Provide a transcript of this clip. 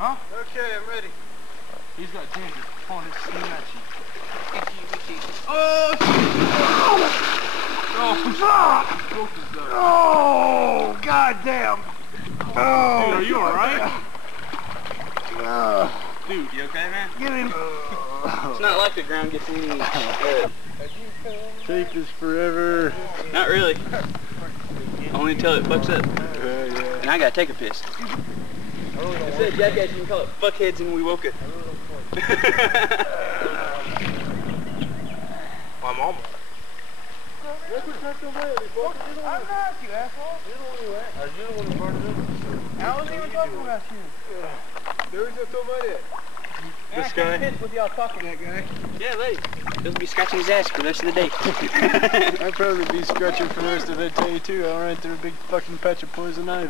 Huh? Okay, I'm ready. He's got ginger pulling his skin at you. Itchy. Oh, shit! Oh, goddamn. Oh. Dude, are you alright? Dude, you okay, man? Get him. It's not like the ground gets any Tape is forever. Not really. Only until it fucks up. Yeah. And I gotta take a piss. Instead of jackass, you can call it fuckheads and we woke it. My mama. I'm not, you asshole. You're the one who burned it up. I wasn't even talking about you. There was no money. This guy? With y'all talking that guy. Yeah, lady. He'll be scratching his ass for the rest of the day. I'd probably be scratching for the rest of the day too. I'll run through a big fucking patch of poison ivy.